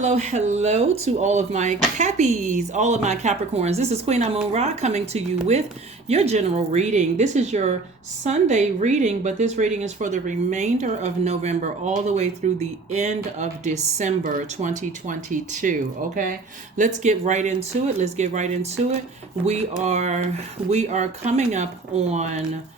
hello to all of my Cappies, all of my Capricorns. This is Queen Amun Ra coming to you with your general reading. This is your Sunday reading, but this reading is for the remainder of November all the way through the end of December 2022. Okay, let's get right into it. We are coming up on.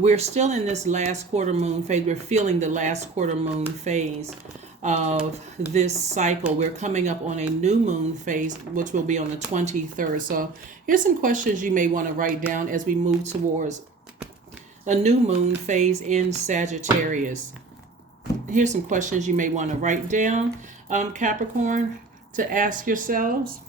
We're still in this last quarter moon phase. We're feeling the last quarter moon phase of this cycle. We're coming up on a new moon phase, which will be on the 23rd. So here's some questions you may want to write down as we move towards a new moon phase in Sagittarius. Here's some questions you may want to write down, Capricorn, to ask yourselves.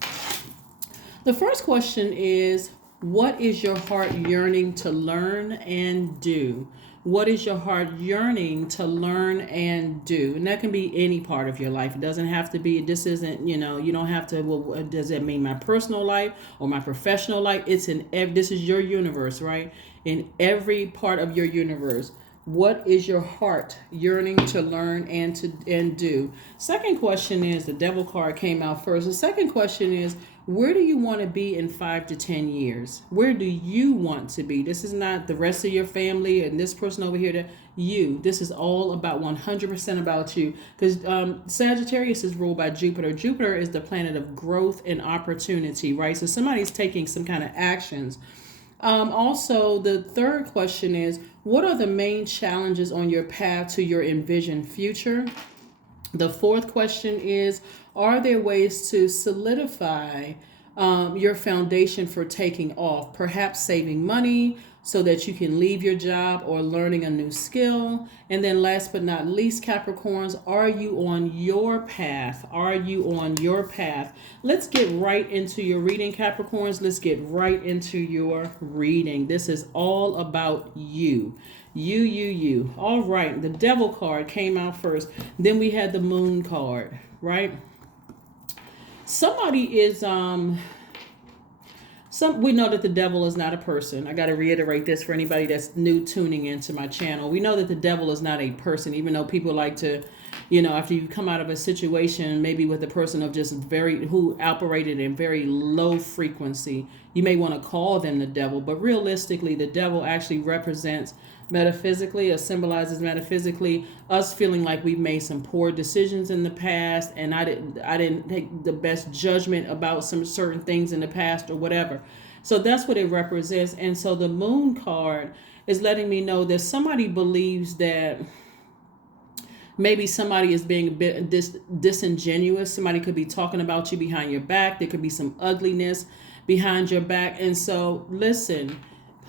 The first question is, what is your heart yearning to learn and do? What is your heart yearning to learn and do? And that can be any part of your life. It doesn't have to be, this isn't, you don't have to, well, does that mean my personal life or my professional life? It's in, this is your universe, right? In every part of your universe. What is your heart yearning to learn and do? Second question is, the Devil card came out first. The second question is, where do you want to be in 5 to 10 years? Where do you want to be? This is not the rest of your family and this person over here. That you. This is all about 100% about you. Because Sagittarius is ruled by Jupiter. Jupiter is the planet of growth and opportunity, right? So somebody's taking some kind of actions. Also, the third question is, what are the main challenges on your path to your envisioned future? The fourth question is, are there ways to solidify your foundation for taking off? Perhaps saving money so that you can leave your job or learning a new skill. And then last but not least, Capricorns, are you on your path? Are you on your path? Let's get right into your reading, Capricorns. Let's get right into your reading. This is all about you. You. All right. The Devil card came out first. Then we had the Moon card, right? Somebody is, we know that the devil is not a person. I got to reiterate this for anybody that's new tuning into my channel. We know that the devil is not a person, even though people like to, after you come out of a situation, maybe with a person of just who operated in very low frequency, you may want to call them the devil. But realistically, the devil actually represents metaphysically, or symbolizes metaphysically, us feeling like we've made some poor decisions in the past, and I didn't take the best judgment about some certain things in the past or whatever. So that's what it represents. And so the Moon card is letting me know that somebody believes that maybe somebody is being a bit disingenuous. Somebody could be talking about you behind your back. There could be some ugliness behind your back. And so listen,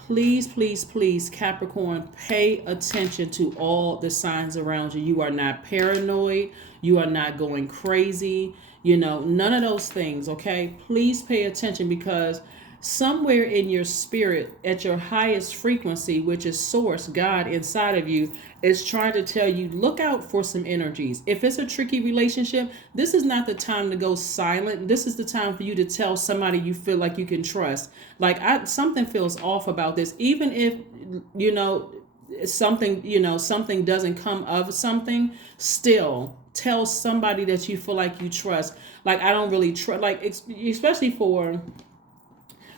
please, Capricorn, pay attention to all the signs around you. You are not paranoid. You are not going crazy. None of those things, okay? Please pay attention, because somewhere in your spirit, at your highest frequency, which is Source, God inside of you, is trying to tell you, look out for some energies. If it's a tricky relationship, this is not the time to go silent. This is the time for you to tell somebody you feel like you can trust. Like, something feels off about this. Even if, something doesn't come of something, still tell somebody that you feel like you trust. Like, I don't really trust, like, especially for...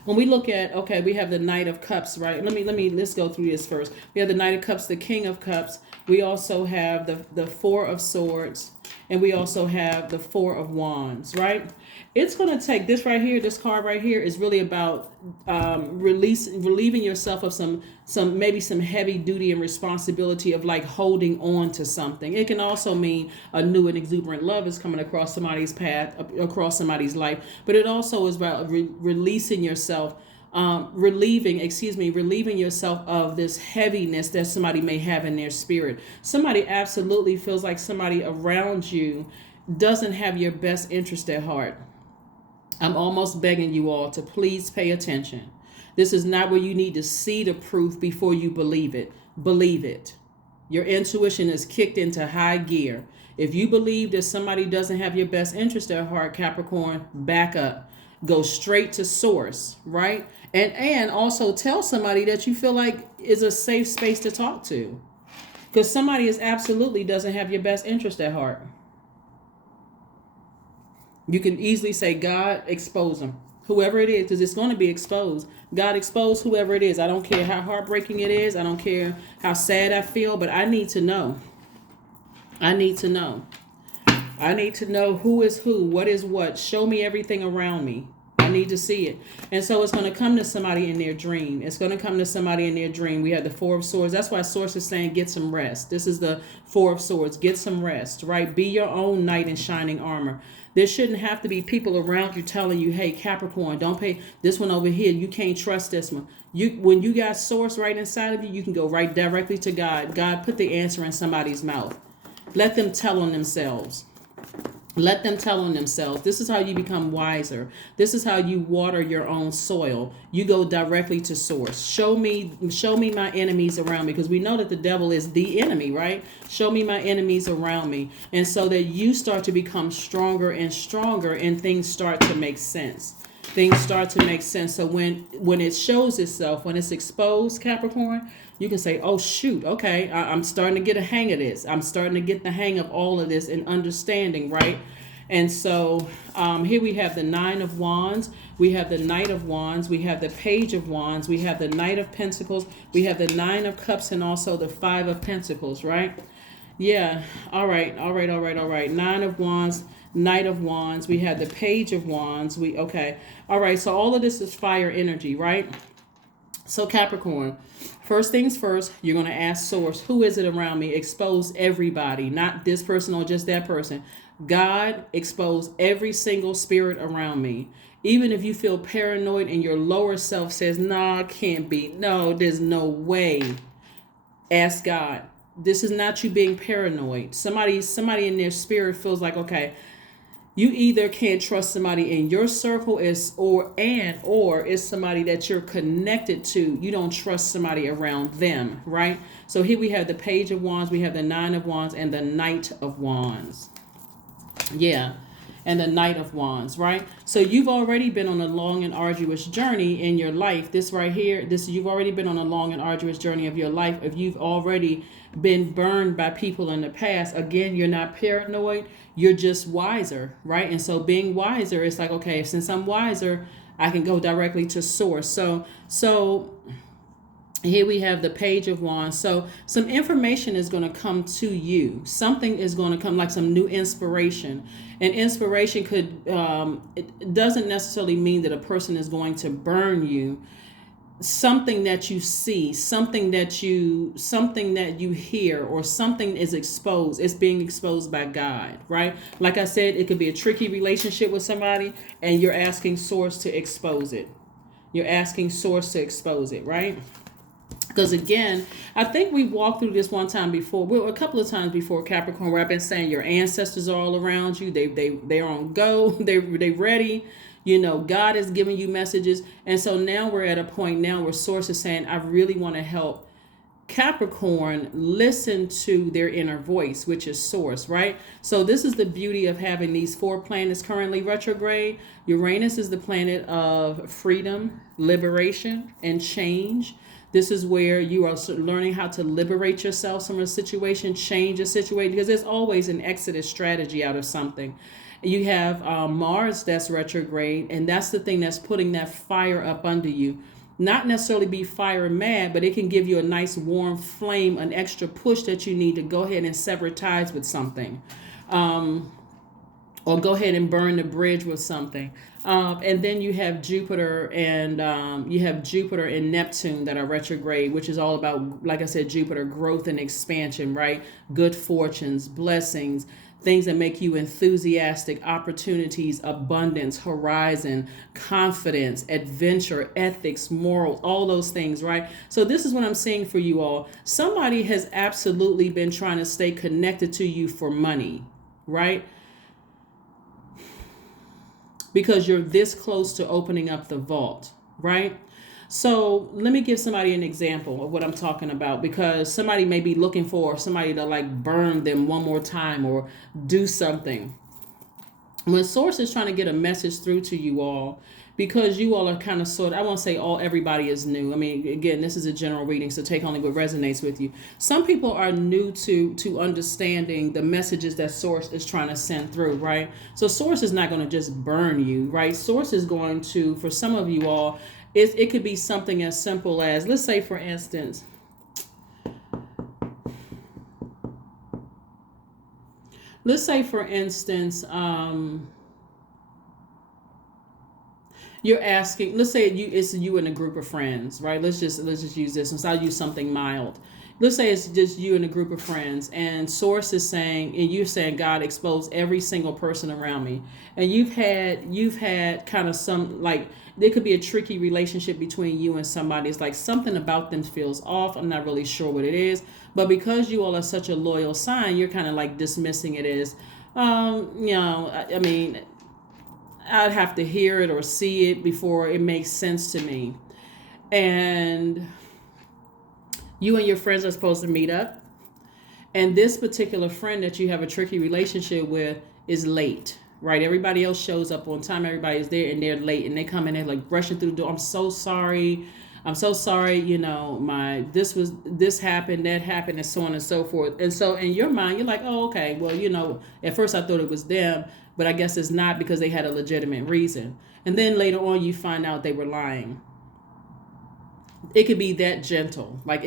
When we look at, okay, we have the Knight of Cups, right? Let's go through this first. We have the Knight of Cups, the King of Cups. We also have the Four of Swords, and we also have the Four of Wands, right? It's going to take this right here. This card right here is really about relieving yourself of some heavy duty and responsibility of like holding on to something. It can also mean a new and exuberant love is coming across somebody's path, across somebody's life. But it also is about releasing yourself, relieving yourself of this heaviness that somebody may have in their spirit. Somebody absolutely feels like somebody around you doesn't have your best interest at heart. I'm almost begging you all to please pay attention. This is not where you need to see the proof before you believe it. Believe it. Your intuition is kicked into high gear. If you believe that somebody doesn't have your best interest at heart, Capricorn, back up. Go straight to Source, right? And also tell somebody that you feel like is a safe space to talk to. Because somebody absolutely doesn't have your best interest at heart. You can easily say, God, expose them. Whoever it is, because it's going to be exposed. God, expose whoever it is. I don't care how heartbreaking it is. I don't care how sad I feel, but I need to know. I need to know. I need to know who is who, what is what. Show me everything around me. I need to see it. And so it's going to come to somebody in their dream. It's going to come to somebody in their dream. We have the Four of Swords. That's why Source is saying get some rest. This is the Four of Swords. Get some rest, right? Be your own knight in shining armor. There shouldn't have to be people around you telling you, hey, Capricorn, don't pay this one over here. You can't trust this one. When you got Source right inside of you, you can go right directly to God. God, put the answer in somebody's mouth. Let them tell on themselves. Let them tell on themselves. This is how you become wiser. This is how you water your own soil. You go directly to Source. Show me my enemies around me, because we know that the devil is the enemy, right? Show me my enemies around me. And so that you start to become stronger and stronger, and things start to make sense. Things start to make sense. So when it shows itself, when it's exposed, Capricorn, you can say, oh, shoot, okay, I'm starting to get a hang of this. I'm starting to get the hang of all of this and understanding, right? And so here we have the Nine of Wands. We have the Knight of Wands. We have the Page of Wands. We have the Knight of Pentacles. We have the Nine of Cups, and also the Five of Pentacles, right? Yeah. All right. Nine of Wands, Knight of Wands. We have the Page of Wands. Okay. All right. So all of this is fire energy, right? So Capricorn, first things first, you're going to ask Source, who is it around me? Expose everybody, not this person or just that person. God, expose every single spirit around me. Even if you feel paranoid and your lower self says, nah, can't be. No, there's no way. Ask God. This is not you being paranoid. Somebody in their spirit feels like, okay, you either can't trust somebody in your circle or it's somebody that you're connected to. You don't trust somebody around them, right? So here we have the Page of Wands, we have the Nine of Wands, and the Knight of Wands. Yeah, and the Knight of Wands, right? So you've already been on a long and arduous journey in your life. This right here, you've already been on a long and arduous journey of your life. If you've already been burned by people in the past, again, you're not paranoid. You're just wiser, right? And so being wiser, it's like, okay, since I'm wiser, I can go directly to Source. So here we have the Page of Wands. So some information is going to come to you. Something is going to come, like some new inspiration. And inspiration could, it doesn't necessarily mean that a person is going to burn you. Something that you see, something that you hear, or something is exposed. It's being exposed by God, right? Like I said, it could be a tricky relationship with somebody, and you're asking Source to expose it. You're asking Source to expose it, right? Because again, I think we walked through this one time before, well, a couple of times before, Capricorn, where I've been saying your ancestors are all around you. They're on go. They ready. You know, God is giving you messages. And so now we're at a point now where Source is saying, I really want to help Capricorn listen to their inner voice, which is Source, right? So this is the beauty of having these four planets currently retrograde. Uranus is the planet of freedom, liberation, and change. This is where you are learning how to liberate yourself from a situation, change a situation, because there's always an exodus strategy out of something. You have Mars that's retrograde, and that's the thing that's putting that fire up under you. Not necessarily be fire mad, but it can give you a nice warm flame, an extra push that you need to go ahead and sever ties with something. Or go ahead and burn the bridge with something. And then you have Jupiter and Neptune that are retrograde, which is all about, like I said, Jupiter, growth and expansion, right? Good fortunes, blessings, things that make you enthusiastic, opportunities, abundance, horizon, confidence, adventure, ethics, morals, all those things, right? So this is what I'm saying for you all. Somebody has absolutely been trying to stay connected to you for money, right? Because you're this close to opening up the vault, right? So let me give somebody an example of what I'm talking about, because somebody may be looking for somebody to like burn them one more time or do something. when source is trying to get a message through to you all, because you all are kind of I won't say everybody is new. I mean, again, this is a general reading, so take only what resonates with you. Some people are new to understanding the messages that source is trying to send through, right? So source is not going to just burn you, right? Source is going to, for some of you all, it could be something as simple as, let's say for instance, you're asking, let's say it's you and a group of friends, right? Let's just use this, and so I'll use something mild. Let's say it's just you and a group of friends, and source is saying, and you're saying, God, expose every single person around me. And you've had kind of some, like, there could be a tricky relationship between you and somebody. It's like something about them feels off. I'm not really sure what it is, but because you all are such a loyal sign, you're kind of like dismissing it as, I mean, I'd have to hear it or see it before it makes sense to me. And you and your friends are supposed to meet up. And this particular friend that you have a tricky relationship with is late, right? Everybody else shows up on time. Everybody is there and they're late, and they come in, they're like rushing through the door. I'm so sorry. This happened, that happened, and so on and so forth. And so in your mind, you're like, oh, okay, well, at first I thought it was them, but I guess it's not, because they had a legitimate reason. And then later on, you find out they were lying. It could be that gentle. Like,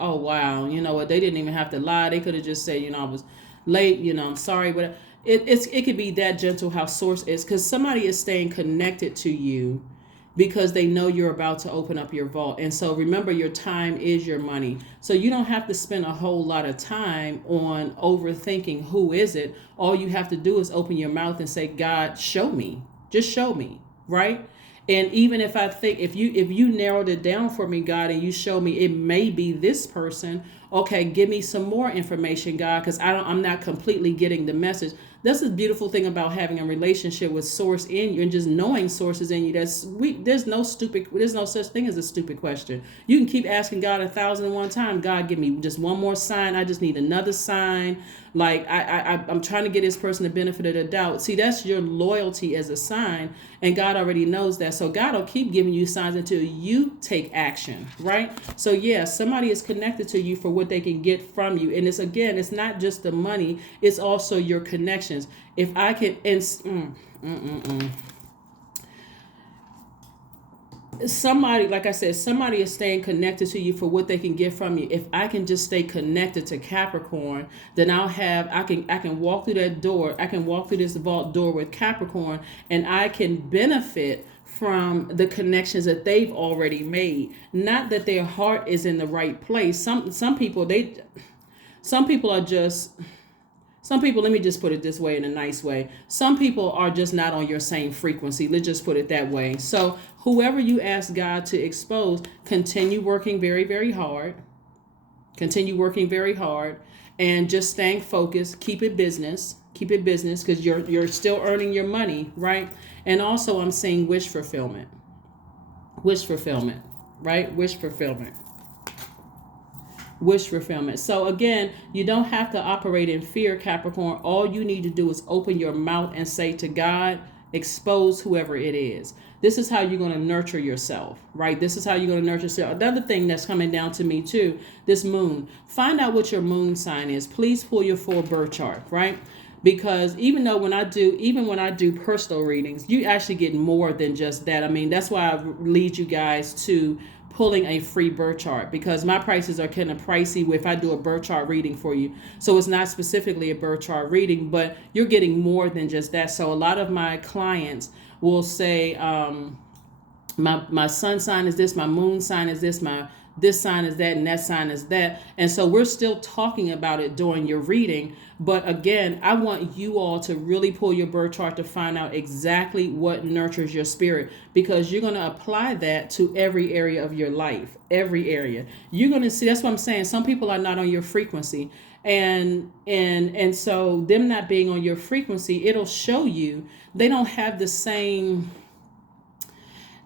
oh, wow, you know what? They didn't even have to lie. They could have just said, I was late, I'm sorry. But it could be that gentle how source is, because somebody is staying connected to you because they know you're about to open up your vault. And so remember, your time is your money. So you don't have to spend a whole lot of time on overthinking who is it. All you have to do is open your mouth and say, God, show me. Just show me, right? And even if I think, if you narrowed it down for me, God, and you show me it may be this person, okay, give me some more information, God, because I'm not completely getting the message. That's the beautiful thing about having a relationship with source in you, and just knowing sources in you. There's no such thing as a stupid question. You can keep asking God 1,001 times. God, give me just one more sign. I just need another sign. Like I'm trying to get this person the benefit of the doubt. See, that's your loyalty as a sign, and God already knows that. So God will keep giving you signs until you take action, right? So yeah, somebody is connected to you for what they can get from you, and it's not just the money; it's also your connections. If I can, somebody, like I said, somebody is staying connected to you for what they can get from you. If I can just stay connected to Capricorn, then I can walk through that door. I can walk through this vault door with Capricorn, and I can benefit from the connections that they've already made. Not that their heart is in the right place. Some people, let me just put it this way, in a nice way. Some people are just not on your same frequency. Let's just put it that way. So whoever you ask God to expose, continue working very, very hard. And just staying focused. Keep it business, because you're still earning your money, right? And also I'm saying wish fulfillment, right? Wish fulfillment. So again, you don't have to operate in fear, Capricorn. All you need to do is open your mouth and say to God, expose whoever it is. This is how you're going to nurture yourself, right? Another thing that's coming down to me too, this moon. Find out what your moon sign is. Please pull your full birth chart, right? Because even when I do personal readings, you actually get more than just that. I mean, that's why I lead you guys to pulling a free birth chart, because my prices are kind of pricey if I do a birth chart reading for you. So it's not specifically a birth chart reading, but you're getting more than just that. So a lot of my clients will say, my sun sign is this, my moon sign is this, this sign is that, and that sign is that. And so we're still talking about it during your reading. But again, I want you all to really pull your birth chart to find out exactly what nurtures your spirit, because you're going to apply that to every area of your life, every area. You're going to see, that's what I'm saying. Some people are not on your frequency. And so them not being on your frequency, it'll show you they don't have the same,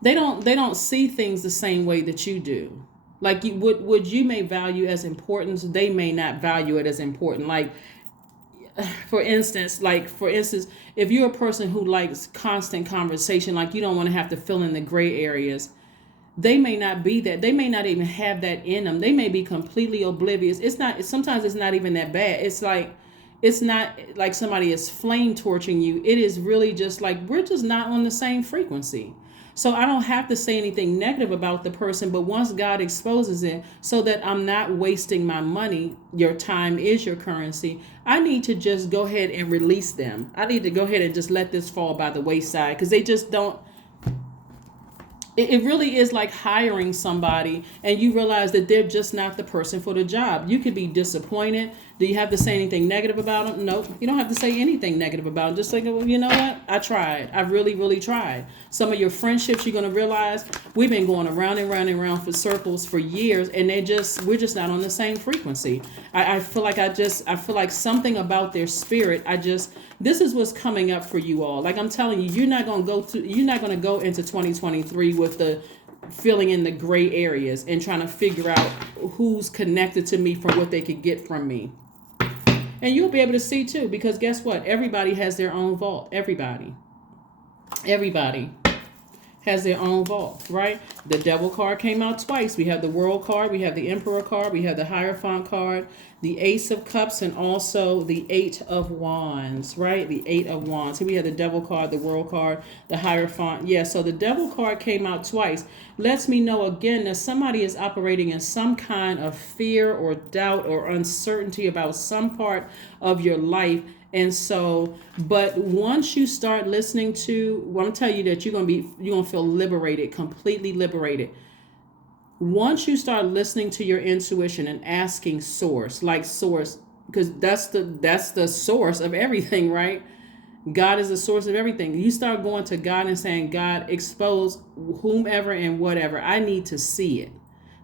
they don't see things the same way that you do. Like what you may value as important, they may not value it as important. Like for instance, if you're a person who likes constant conversation, like you don't want to have to fill in the gray areas, they may not be that. They may not even have that in them. They may be completely oblivious. Sometimes it's not even that bad. It's not like somebody is flame torching you. It is really just like we're just not on the same frequency. So I don't have to say anything negative about the person, but once God exposes it so that I'm not wasting my money, your time is your currency, I need to just go ahead and release them. I need to go ahead and just let this fall by the wayside because they just don't. It really is like hiring somebody and you realize that they're just not the person for the job. You could be disappointed. Do you have to say anything negative about them? Nope. You don't have to say anything negative about them. Just think, well, you know what? I tried. I really, really tried. Some of your friendships, you're going to realize we've been going around and round and round for circles for years, and we're just not on the same frequency. I feel like something about their spirit. This is what's coming up for you all. Like I'm telling you, you're not going to go into 2023 with the filling in the gray areas and trying to figure out who's connected to me from what they could get from me. And you'll be able to see too, because guess what? Everybody has their own vault. Everybody has their own vault, right? The Devil card came out twice. We have the World card, we have the Emperor card, we have the Hierophant card, the Ace of Cups, and also the Eight of Wands, right? The Eight of Wands. Here we have the Devil card, the World card, the Hierophant. Yeah, so the Devil card came out twice. Lets me know again that somebody is operating in some kind of fear or doubt or uncertainty about some part of your life. And so, but once you start listening to, well, I'm telling you that you're gonna feel liberated, completely liberated. Once you start listening to your intuition and asking source, because that's the source of everything, right? God is the source of everything. You start going to God and saying, God, expose whomever and whatever. I need to see it.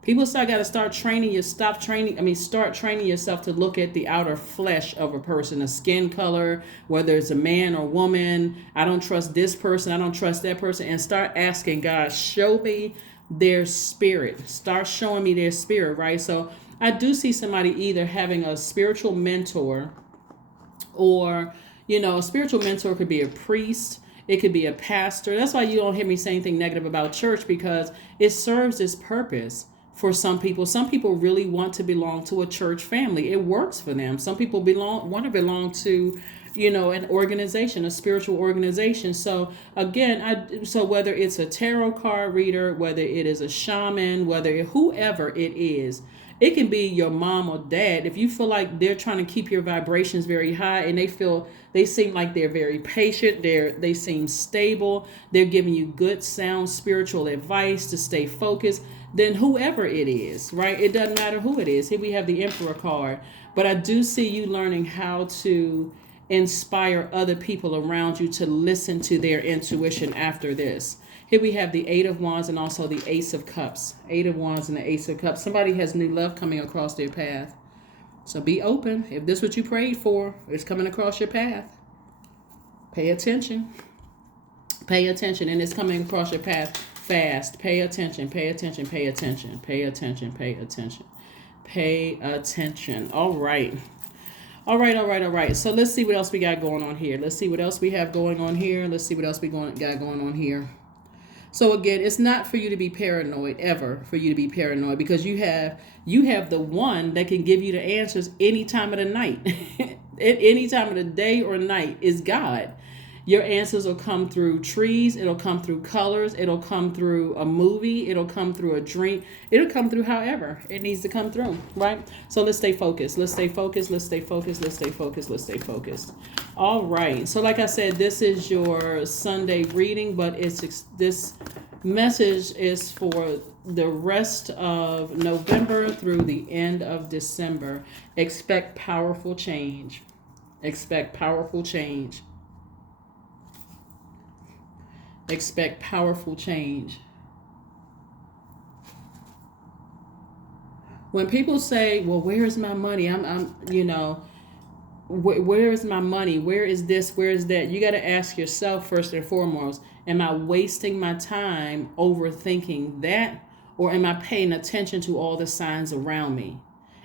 People start training yourself to look at the outer flesh of a person, the skin color, whether it's a man or woman. I don't trust this person. I don't trust that person. And start asking God, show me their spirit. Start showing me their spirit, right? So I do see somebody either having a spiritual mentor or, a spiritual mentor could be a priest. It could be a pastor. That's why you don't hear me say anything negative about church, because it serves its purpose. For some people really want to belong to a church family. It works for them. Some people want to belong to, an organization, a spiritual organization. So again, so whether it's a tarot card reader, whether it is a shaman, whoever it is, it can be your mom or dad. If you feel like they're trying to keep your vibrations very high and they seem like they're very patient, they seem stable, they're giving you good, sound spiritual advice to stay focused, then whoever it is, right? It doesn't matter who it is. Here we have the Emperor card. But I do see you learning how to inspire other people around you to listen to their intuition after this. Here we have the Eight of Wands and also the Ace of Cups. Eight of Wands and the Ace of Cups. Somebody has new love coming across their path. So be open. If this is what you prayed for, it's coming across your path. Pay attention. Pay attention. And it's coming across your path fast. Pay attention. Pay attention. Pay attention. Pay attention. Pay attention. Pay attention. All right. All right. So let's see what else we got going on here. Let's see what else we have going on here. Let's see what else we got going on here. So again, it's not for you to be paranoid, ever for you to be paranoid, because you have the one that can give you the answers any time of the night. At any time of the day or night is God. Your answers will come through trees. It'll come through colors. It'll come through a movie. It'll come through a dream. It'll come through however it needs to come through, right? So let's stay focused. Let's stay focused. Let's stay focused. Let's stay focused. Let's stay focused. All right. So like I said, this is your Sunday reading, but this message is for the rest of November through the end of December. Expect powerful change. Expect powerful change. Expect powerful change. When people say, well, where is my money? Where is my money? Where is this? Where is that? You got to ask yourself first and foremost, am I wasting my time overthinking that? Or am I paying attention to all the signs around me?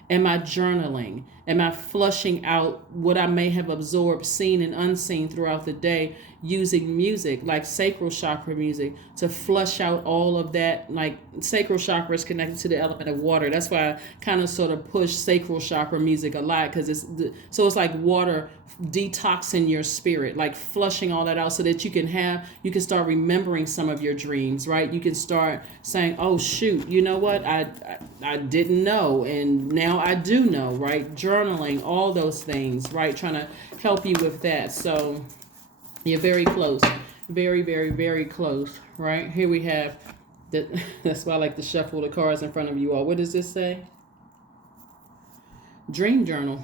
Am I journaling? Am I flushing out what I may have absorbed, seen and unseen throughout the day, using music like sacral chakra music to flush out all of that? Like sacral chakra is connected to the element of water. That's why I kind of sort of push sacral chakra music a lot, because it's like water detoxing your spirit, like flushing all that out so that you can start remembering some of your dreams, right? You can start saying, oh shoot, you know what, I didn't know and now I do know, right? Journaling, all those things, right? Trying to help you with that. So you're very close, very, very, very close, right? Here we have that's why I like to shuffle the cards in front of you all. What does this say? Dream journal.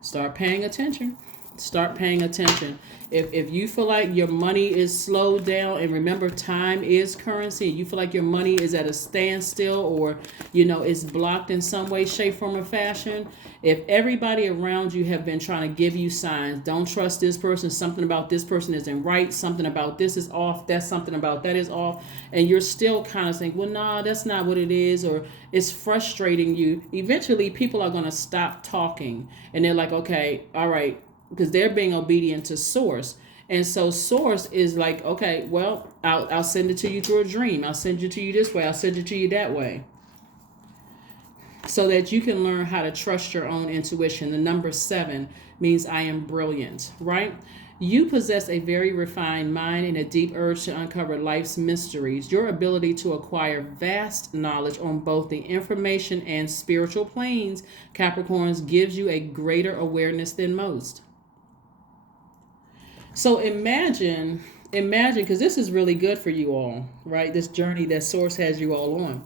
Start paying attention. Start paying attention. If you feel like your money is slowed down, and remember, time is currency, you feel like your money is at a standstill, or it's blocked in some way, shape, form, or fashion. If everybody around you have been trying to give you signs, don't trust this person, something about this person isn't right, something about this is off, that's something about that is off, and you're still kind of saying, well, nah, that's not what it is, or it's frustrating you, eventually people are going to stop talking, and they're like, okay, all right, because they're being obedient to source. And so source is like, okay, well, I'll send it to you through a dream. I'll send it to you this way. I'll send it to you that way. So that you can learn how to trust your own intuition. The number 7 means I am brilliant, right? You possess a very refined mind and a deep urge to uncover life's mysteries. Your ability to acquire vast knowledge on both the information and spiritual planes, Capricorns, gives you a greater awareness than most. So imagine, because this is really good for you all, right? This journey that Source has you all on.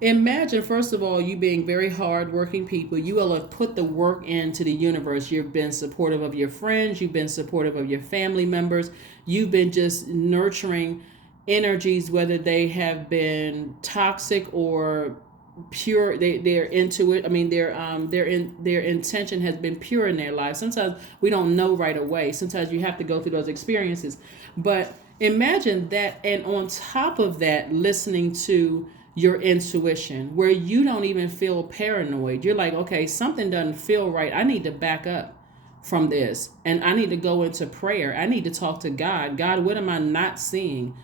Imagine, first of all, you being very hard-working people. You will have put the work into the universe. You've been supportive of your friends. You've been supportive of your family members. You've been just nurturing energies, whether they have been toxic or pure. They're into it. I mean, their intention has been pure in their lives. Sometimes we don't know right away. Sometimes you have to go through those experiences. But imagine that, and on top of that, listening to your intuition, where you don't even feel paranoid. You're like, okay, something doesn't feel right. I need to back up from this, and I need to go into prayer. I need to talk to God. God, what am I not seeing?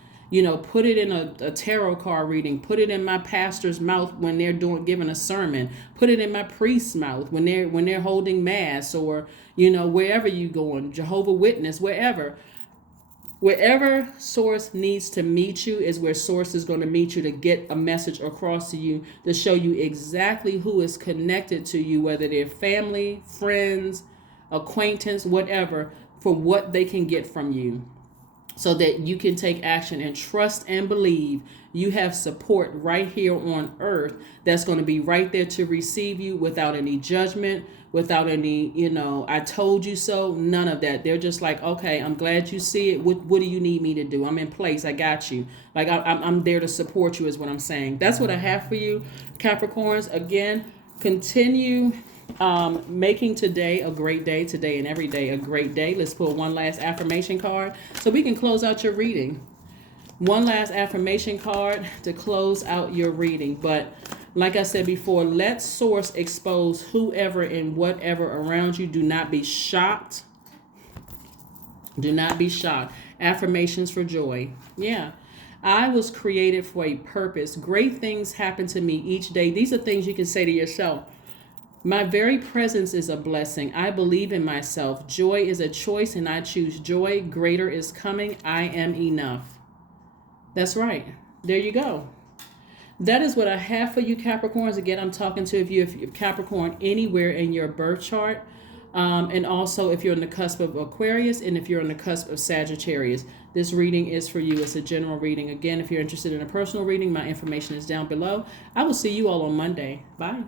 Put it in a tarot card reading. Put it in my pastor's mouth when they're giving a sermon. Put it in my priest's mouth when they're holding mass, or wherever you going, Jehovah Witness, wherever. Wherever Source needs to meet you is where Source is going to meet you to get a message across to you, to show you exactly who is connected to you, whether they're family, friends, acquaintance, whatever, for what they can get from you, so that you can take action and trust and believe you have support right here on earth that's going to be right there to receive you without any judgment, without any, I told you so, none of that. They're just like, okay, I'm glad you see it. What do you need me to do? I'm in place. I got you. Like, I'm there to support you is what I'm saying. That's what I have for you, Capricorns. Again, continue making today a great day, today and every day a great day. Let's pull one last affirmation card so we can close out your reading. One last affirmation card to close out your reading. But like I said before, let Source expose whoever and whatever around you. Do not be shocked. Do not be shocked. Affirmations for joy. Yeah. I was created for a purpose. Great things happen to me each day. These are things you can say to yourself. My very presence is a blessing. I believe in myself. Joy is a choice and I choose joy. Greater is coming. I am enough. That's right. There you go. That is what I have for you, Capricorns. Again, I'm talking to if you're Capricorn anywhere in your birth chart. And also if you're on the cusp of Aquarius and if you're on the cusp of Sagittarius. This reading is for you. It's a general reading. Again, if you're interested in a personal reading, my information is down below. I will see you all on Monday. Bye.